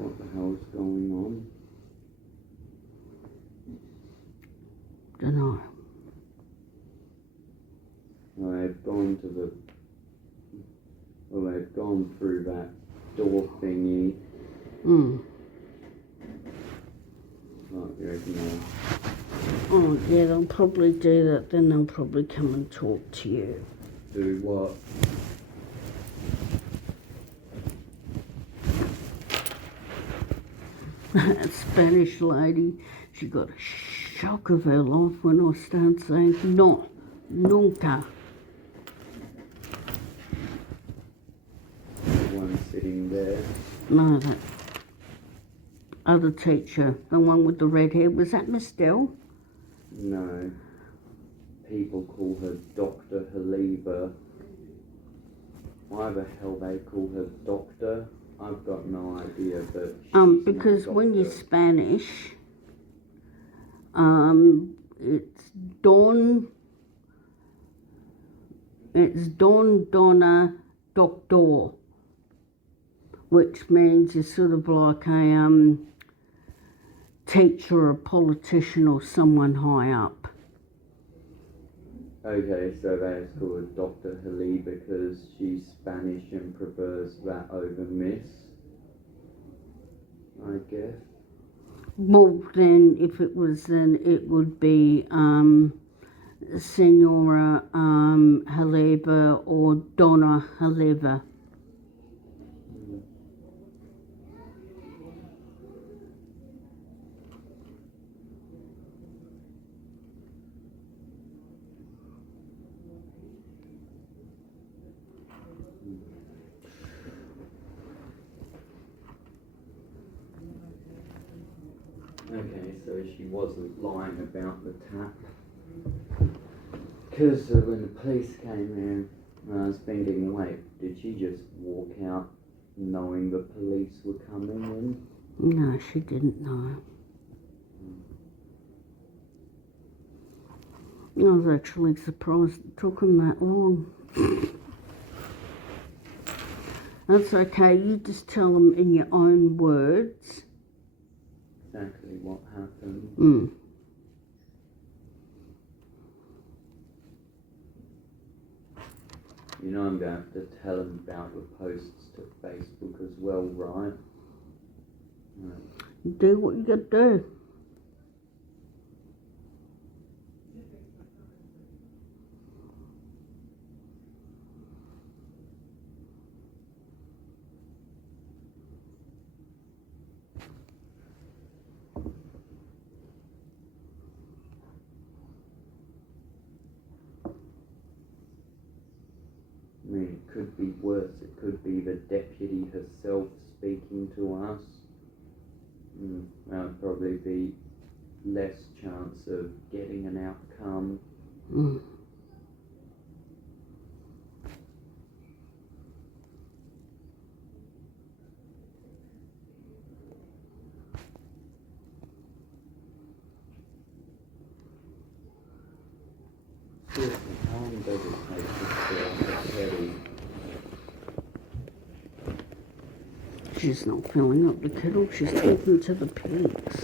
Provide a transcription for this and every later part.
what the hell's going on. Dunno. They've gone through that door thingy. Like, you reckon Oh, yeah, they'll probably do that. Then they'll probably come and talk to you. do what? That Spanish lady, she got a shock of her life when I started saying, no, nunca. The one sitting there. No, that other teacher, the one with the red hair, was that Miss Dell? No. People call her Dr. Haliba. Why the hell they call her doctor? I've got no idea, but because when you're Spanish, it's Don, Donna, Doctor, which means you're sort of like a teacher, a politician, or someone high up. Okay, so they call her Dr. Haliba because she's Spanish and prefers that over Miss, I guess. Well, then, if it was, then it would be Senora Haliba or Donna Haliba. Okay, so she wasn't lying about the tap. Because when the police came in, I was thinking, wait, did she just walk out knowing the police were coming in? No, she didn't know. I was actually surprised it took him that long. That's okay, you just tell them in your own words. Exactly what happened. You know I'm going to have to tell them about the posts to Facebook as well, right? Do what you got to do. I mean, it could be worse. It could be the deputy herself speaking to us. That would probably be less chance of getting an outcome. Seriously, how long does it take to fill the kettle? She's not filling up the kettle, she's talking to the pigs.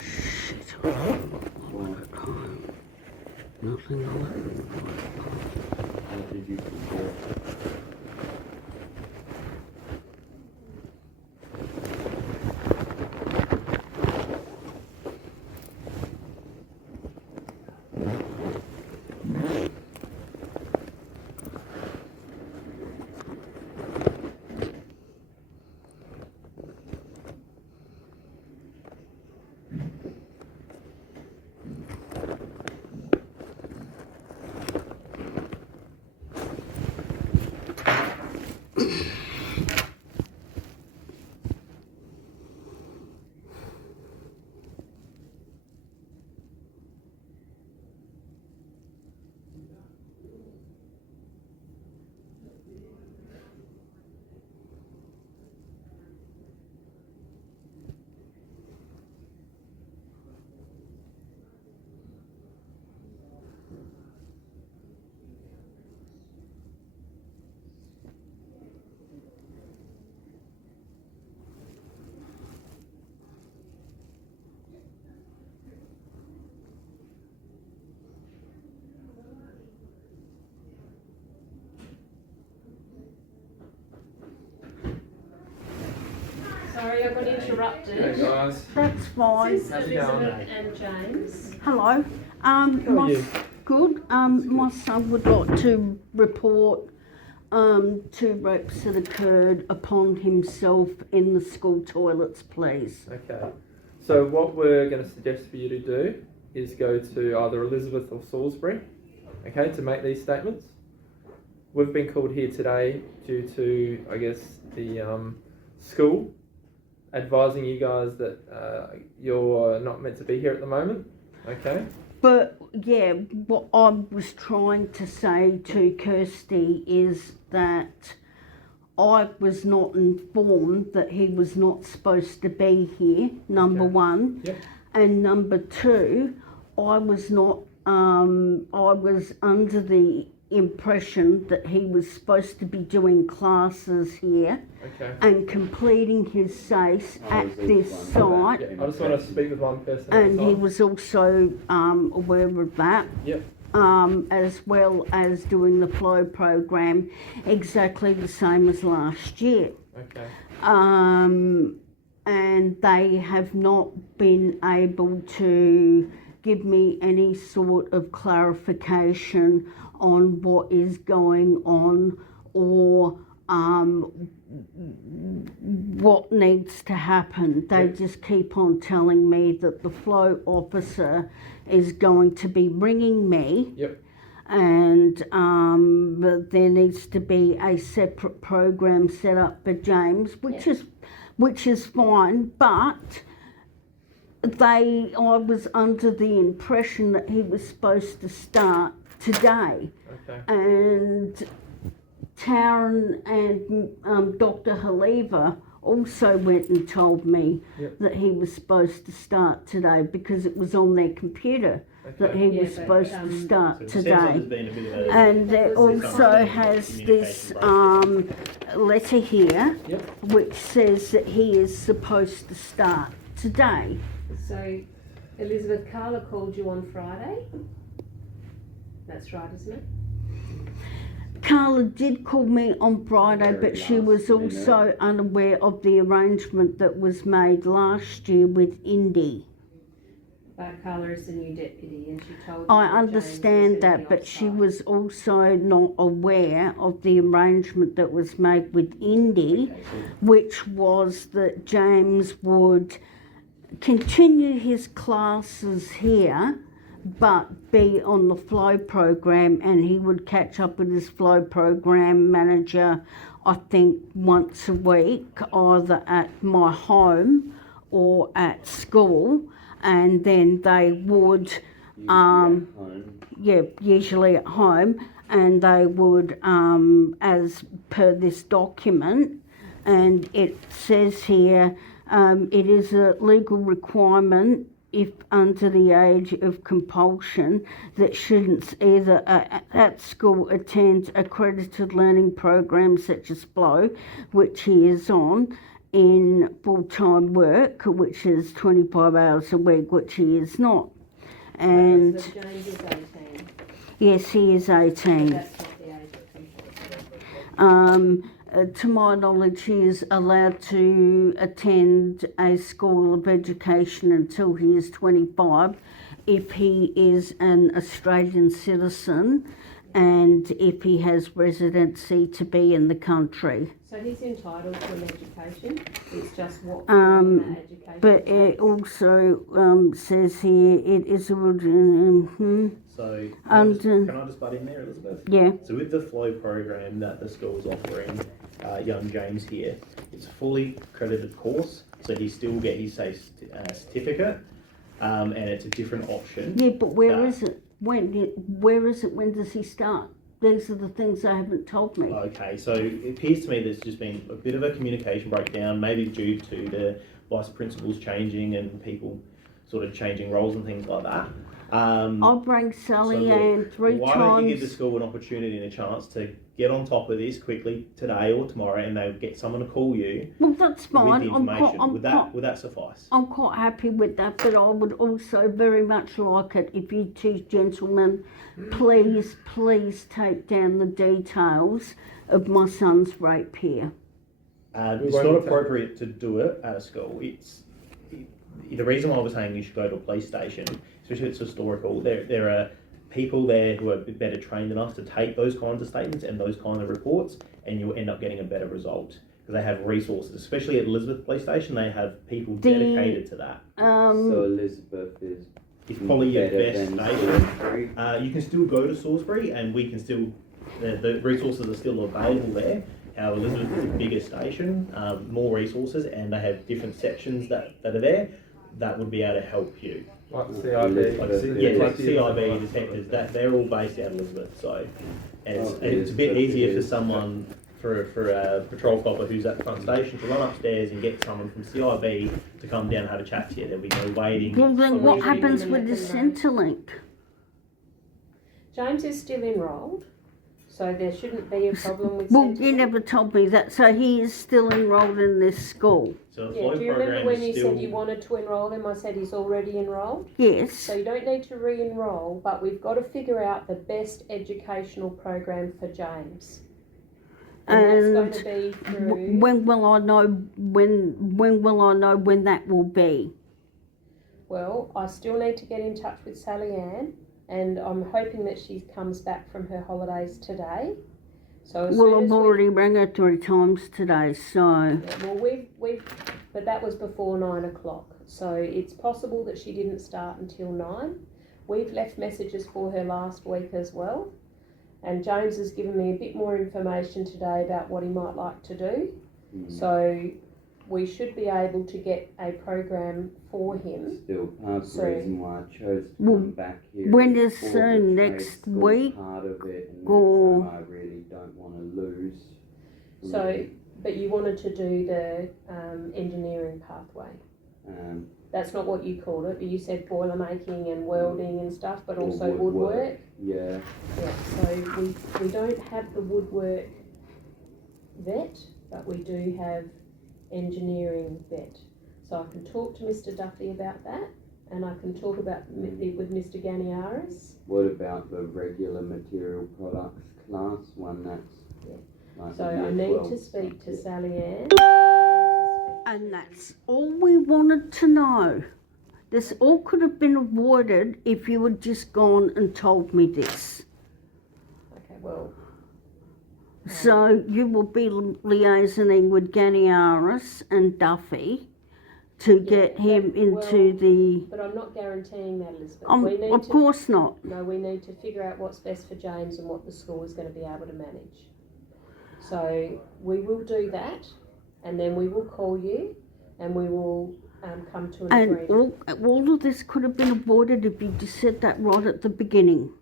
Shit, I don't look at home. Nothing on it. How did you forget? Sorry, I got interrupted. Hey guys. That's fine. This is Elizabeth and James. Hello. you? Good. My son would like to report 2 rapes that occurred upon himself in the school toilets, please. Okay. So what we're going to suggest for you to do is go to either Elizabeth or Salisbury, okay, to make these statements. We've been called here today due to, I guess, the school advising you guys that you're not meant to be here at the moment, okay? But yeah, what I was trying to say to Kirsty is that I was not informed that he was not supposed to be here, number Okay. one. Yep. And number two, I was not, I was under the impression that he was supposed to be doing classes here Okay. and completing his SACE I at was this each site. one. Yeah, I just want to speak with one person at a And he time. was also aware of that. Yep. As well as doing the flow program exactly the same as last year. Okay. And they have not been able to give me any sort of clarification on what is going on or what needs to happen. They Yep. just keep on telling me that the flow officer is going to be ringing me. Yep. And but there needs to be a separate program set up for James, which is fine. But I was under the impression that he was supposed to start today, Okay. and Taryn and Dr. Haliva also went and told me Yep. that he was supposed to start today because it was on their computer that Okay. he Yeah, was but, supposed to start So it sounds like today. there's been a bit of a And it There's also some has this communication letter here, Yep. which says that he is supposed to start today. So, Elizabeth, Carla called you on Friday. That's right, isn't it? Carla did call me on Friday, Very but she last was minute. also unaware of the arrangement that was made last year with Indy. But Carla is the new deputy and she told you I that James was understand gonna that, be but off she site. was also not aware of the arrangement that was made with Indy, Okay, cool. which was that James would continue his classes here but be on the flow program, and he would catch up with his flow program manager, I think once a week, either at my home or at school, and then they would Usually at home. usually at home, and they would, as per this document, and it says here, it is a legal requirement if under the age of compulsion that students either at school attend accredited learning programs such as Flow, which he is on, in full-time work, which is 25 hours a week, which he is not. And So James is 18. yes, he is 18. That's not the age of compulsion. To my knowledge, he is allowed to attend a school of education until he is 25 if he is an Australian citizen and if he has residency to be in the country. So he's entitled to an education. It's just what form that education But it takes. also says here it is a So And, can I just butt in there, Elizabeth? yeah. So with the flow program that the school's offering young James here, it's a fully accredited course, so he still will get his SAFE certificate, and it's a different option. Yeah, but where that- is it? Where is it? When does he start? These are the things they haven't told me. Okay, so it appears to me there's just been a bit of a communication breakdown, maybe due to the vice principals changing and people sort of changing roles and things like that. I rang Sally So Ann look, 3 why don't you give the times. school an opportunity and a chance to get on top of this quickly today or tomorrow, and they'll get someone to call you Well, that's with fine. the information. Would that suffice? I'm quite happy with that, but I would also very much like it if you two gentlemen, please take down the details of my son's rape here. It's won't not be taking- appropriate to do it at a school. The reason why I was saying you should go to a police station, especially if it's historical, there are people there who are better trained than us to take those kinds of statements and those kind of reports, and you'll end up getting a better result because they have resources. Especially at Elizabeth Police Station, they have people dedicated to that. So Elizabeth is It's probably your better best than station. Salisbury. You can still go to Salisbury, and we can still the resources are still available there. However, Elizabeth is a bigger station, more resources, and they have different sections that are there that would be able to help you. Like CIB, Like, Yeah, CIB detectives, that they're all based out of Elizabeth, so and it's a bit Elizabeth easier for is- someone for a patrol copper who's at the front station to run upstairs and get someone from CIB to come down and have a chat to you. There'll be no waiting. Well, then what Usually happens women with the let them know. Centrelink? James is still enrolled, so there shouldn't be a problem with Well, Centrelink. you never told me that, so he is still enrolled in this school. So the Yeah, flow do you remember program when you is still. said you wanted to enrol him? I said he's already enrolled. Yes. So you don't need to re-enroll, but we've got to figure out the best educational program for James. And that's going to be through. When will I know when will I know when that will be? Well, I still need to get in touch with Sally Ann, and I'm hoping that she comes back from her holidays today. So as Well, soon I've as already rang her 3 times today, so but that was before 9 o'clock. So it's possible that she didn't start until 9. We've left messages for her last week as well. And James has given me a bit more information today about what he might like to do. So we should be able to get a program for him. Still, part of the So- reason why I chose to Well, come back here. when is is for the soon? trade Next school week? Part of it, and Or- that's what I really don't want to lose. So, but you wanted to do the engineering pathway. Um, That's not what you called it. You said boiler making and welding and stuff, but Or also woodwork. woodwork. yeah, Yeah, so we don't have the woodwork vet, but we do have engineering vet. So I can talk to Mr. Duffy about that, and I can talk about it with Mr. Ganiaris. what about the regular material products class one that's like So a year I need 12 to speak to subject? Sally Ann. and that's all we wanted to know. This all could have been avoided if you had just gone and told me this. Okay, well, So you will be liaising with Ganiaris and Duffy to get him into the. but I'm not guaranteeing that, Elizabeth. Of course not. No, we need to figure out what's best for James and what the school is going to be able to manage. So we will do that, and then we will call you, and we will come to an And agreement. all of this could have been avoided if you just said that right at the beginning.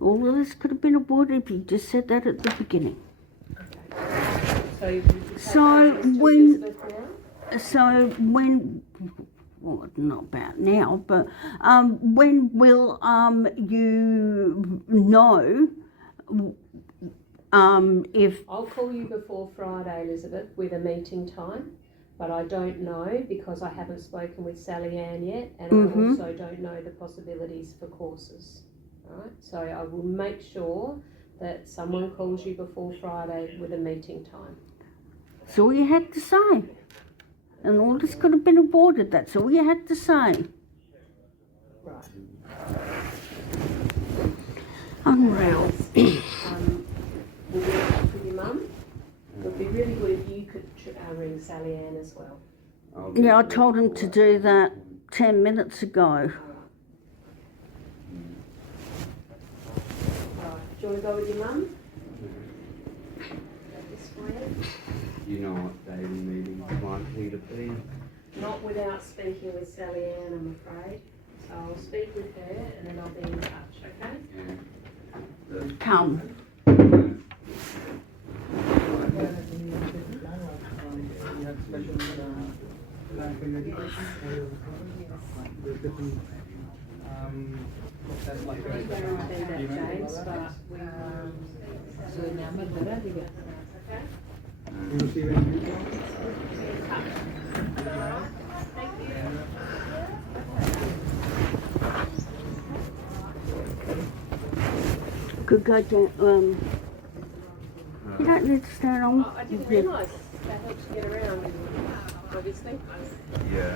All of this could have been avoided if you just said that at the beginning. So you can take So that to when- Elizabeth now? So when, well, not about now, but when will you know if I'll call you before Friday, Elizabeth, with a meeting time. But I don't know because I haven't spoken with Sally Ann yet, and I also don't know the possibilities for courses. Alright, so I will make sure that someone calls you before Friday with a meeting time. that's all you had to say? And all this could have been avoided, that's all you had to say. Right. Unreal. Will you talk with your mum? It would be really good if you could ring Sally Ann as well. I'll Yeah, I get told him to do that 10 minutes ago. Alright, do you want to go with your mum? Go this way. You know what daily meeting's likely to be. Not without speaking with Sally Ann, I'm afraid. So I'll speak with her and then I'll be in touch, okay? Come. We don't do that, James, but we okay? could go down. You don't need to stand on. I didn't realise that helps you get around, obviously. Yeah.